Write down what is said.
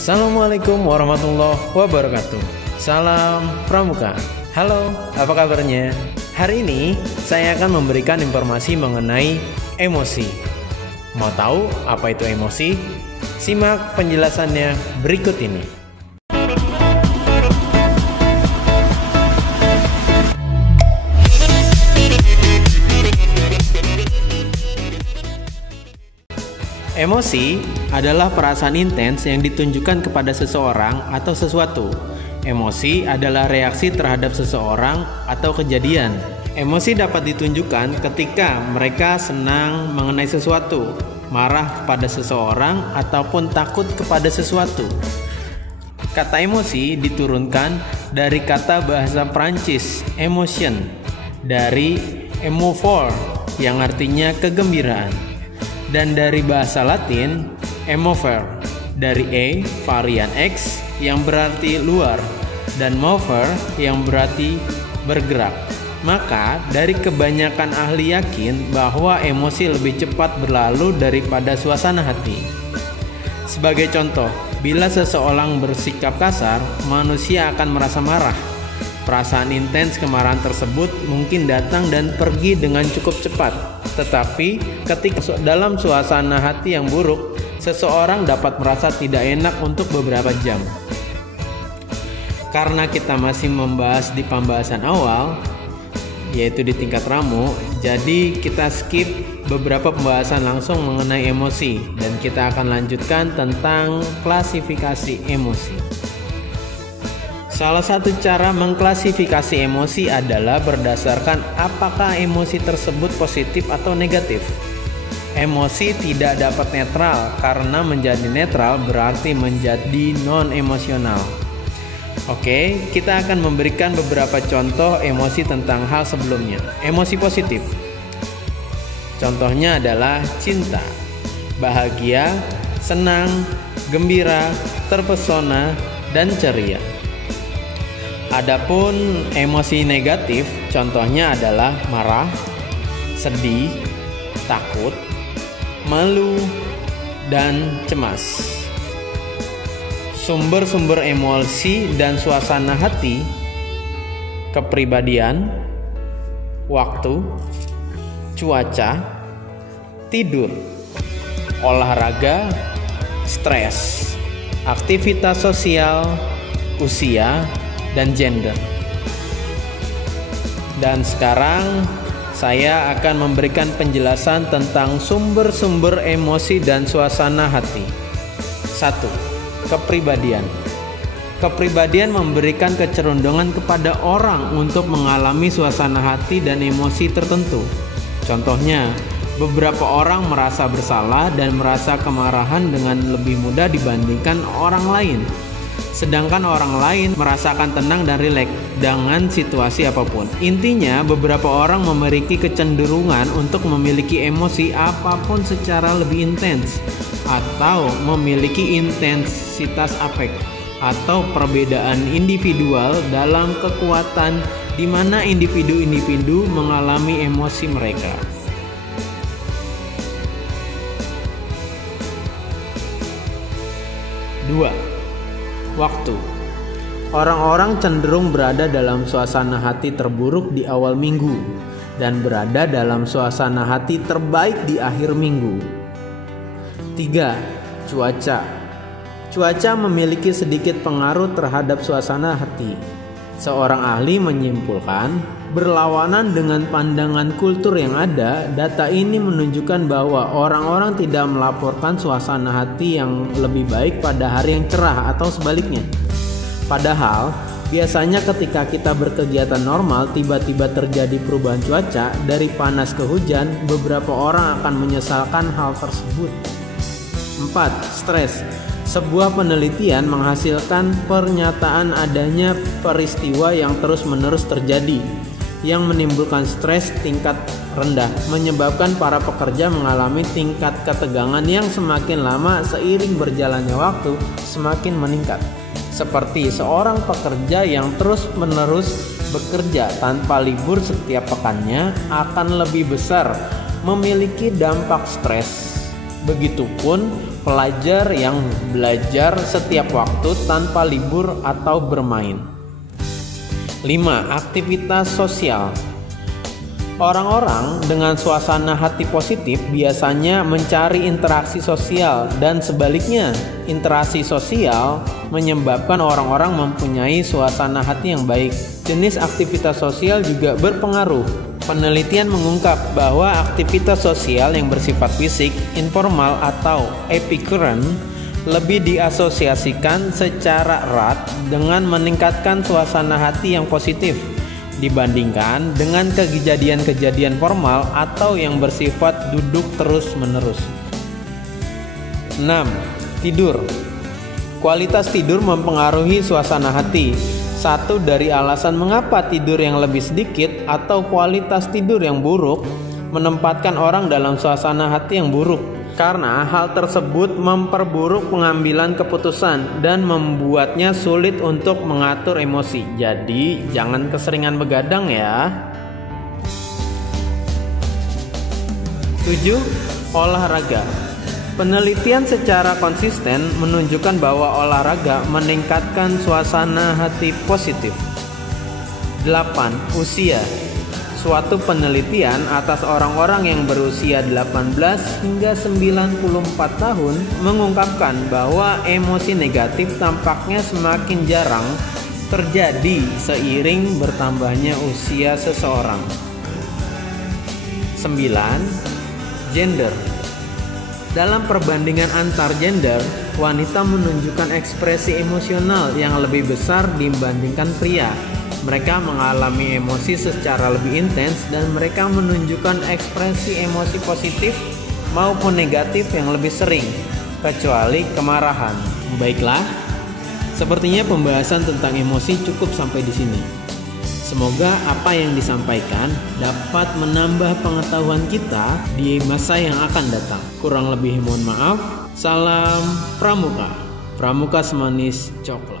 Assalamualaikum warahmatullahi wabarakatuh. Salam Pramuka. Halo, apa kabarnya? Hari ini saya akan memberikan informasi mengenai emosi. Mau tahu apa itu emosi? Simak penjelasannya berikut ini. Emosi adalah perasaan intens yang ditunjukkan kepada seseorang atau sesuatu. Emosi adalah reaksi terhadap seseorang atau kejadian. Emosi dapat ditunjukkan ketika mereka senang mengenai sesuatu, marah kepada seseorang, ataupun takut kepada sesuatu. Kata emosi diturunkan dari kata bahasa Prancis emotion, dari émouvre yang artinya kegembiraan, dan dari bahasa Latin émover, dari varian X yang berarti luar dan mover yang berarti bergerak. Maka dari kebanyakan ahli yakin bahwa emosi lebih cepat berlalu daripada suasana hati. Sebagai contoh, bila seseorang bersikap kasar, manusia akan merasa marah. Perasaan intens kemarahan tersebut mungkin datang dan pergi dengan cukup cepat. Tetapi ketika dalam suasana hati yang buruk, seseorang dapat merasa tidak enak untuk beberapa jam. Karena kita masih membahas di pembahasan awal, yaitu di tingkat ramu, jadi kita skip beberapa pembahasan langsung mengenai emosi, dan kita akan lanjutkan tentang klasifikasi emosi. Salah satu cara mengklasifikasi emosi adalah berdasarkan apakah emosi tersebut positif atau negatif. Emosi tidak dapat netral, karena menjadi netral berarti menjadi non-emosional. Oke, kita akan memberikan beberapa contoh emosi tentang hal sebelumnya. Emosi positif. Contohnya adalah cinta, bahagia, senang, gembira, terpesona, dan ceria. Adapun emosi negatif, contohnya adalah marah, sedih, takut, malu, dan cemas. Sumber-sumber emosi dan suasana hati, kepribadian, waktu, cuaca, tidur, olahraga, stres, aktivitas sosial, usia, dan gender. Dan sekarang saya akan memberikan penjelasan tentang sumber-sumber emosi dan suasana hati. 1. Kepribadian. Kepribadian memberikan kecenderungan kepada orang untuk mengalami suasana hati dan emosi tertentu. Contohnya, beberapa orang merasa bersalah dan merasa kemarahan dengan lebih mudah dibandingkan orang lain. Sedangkan orang lain merasakan tenang dan rileks dengan situasi apapun. Intinya, beberapa orang memiliki kecenderungan untuk memiliki emosi apapun secara lebih intens, atau memiliki intensitas afek, atau perbedaan individual dalam kekuatan di mana individu-individu mengalami emosi mereka. 2. Waktu. Orang-orang cenderung berada dalam suasana hati terburuk di awal minggu dan berada dalam suasana hati terbaik di akhir minggu. 3. Cuaca. Cuaca memiliki sedikit pengaruh terhadap suasana hati. Seorang ahli menyimpulkan, berlawanan dengan pandangan kultur yang ada, data ini menunjukkan bahwa orang-orang tidak melaporkan suasana hati yang lebih baik pada hari yang cerah atau sebaliknya. Padahal, biasanya ketika kita berkegiatan normal, tiba-tiba terjadi perubahan cuaca dari panas ke hujan, beberapa orang akan menyesalkan hal tersebut. 4. Stres. Sebuah penelitian menghasilkan pernyataan adanya peristiwa yang terus-menerus terjadi yang menimbulkan stres tingkat rendah, menyebabkan para pekerja mengalami tingkat ketegangan yang semakin lama seiring berjalannya waktu semakin meningkat. Seperti seorang pekerja yang terus-menerus bekerja tanpa libur setiap pekannya akan lebih besar memiliki dampak stres. Begitupun pelajar yang belajar setiap waktu tanpa libur atau bermain. 5. Aktivitas sosial. Orang-orang dengan suasana hati positif biasanya mencari interaksi sosial, dan sebaliknya, interaksi sosial menyebabkan orang-orang mempunyai suasana hati yang baik. Jenis aktivitas sosial juga berpengaruh. Penelitian mengungkap bahwa aktivitas sosial yang bersifat fisik, informal atau epikurean lebih diasosiasikan secara erat dengan meningkatkan suasana hati yang positif dibandingkan dengan kejadian-kejadian formal atau yang bersifat duduk terus-menerus. 6. Tidur. Kualitas tidur mempengaruhi suasana hati. Satu dari alasan mengapa tidur yang lebih sedikit atau kualitas tidur yang buruk menempatkan orang dalam suasana hati yang buruk, karena hal tersebut memperburuk pengambilan keputusan dan membuatnya sulit untuk mengatur emosi. Jadi jangan keseringan begadang ya. 7. Olahraga. Penelitian secara konsisten menunjukkan bahwa olahraga meningkatkan suasana hati positif. 8. Usia. Suatu penelitian atas orang-orang yang berusia 18 hingga 94 tahun mengungkapkan bahwa emosi negatif tampaknya semakin jarang terjadi seiring bertambahnya usia seseorang. 9. Gender. Dalam perbandingan antar gender, wanita menunjukkan ekspresi emosional yang lebih besar dibandingkan pria. Mereka mengalami emosi secara lebih intens dan mereka menunjukkan ekspresi emosi positif maupun negatif yang lebih sering, kecuali kemarahan. Baiklah, sepertinya pembahasan tentang emosi cukup sampai di sini. Semoga apa yang disampaikan dapat menambah pengetahuan kita di masa yang akan datang. Kurang lebih mohon maaf. Salam Pramuka. Pramuka semanis coklat.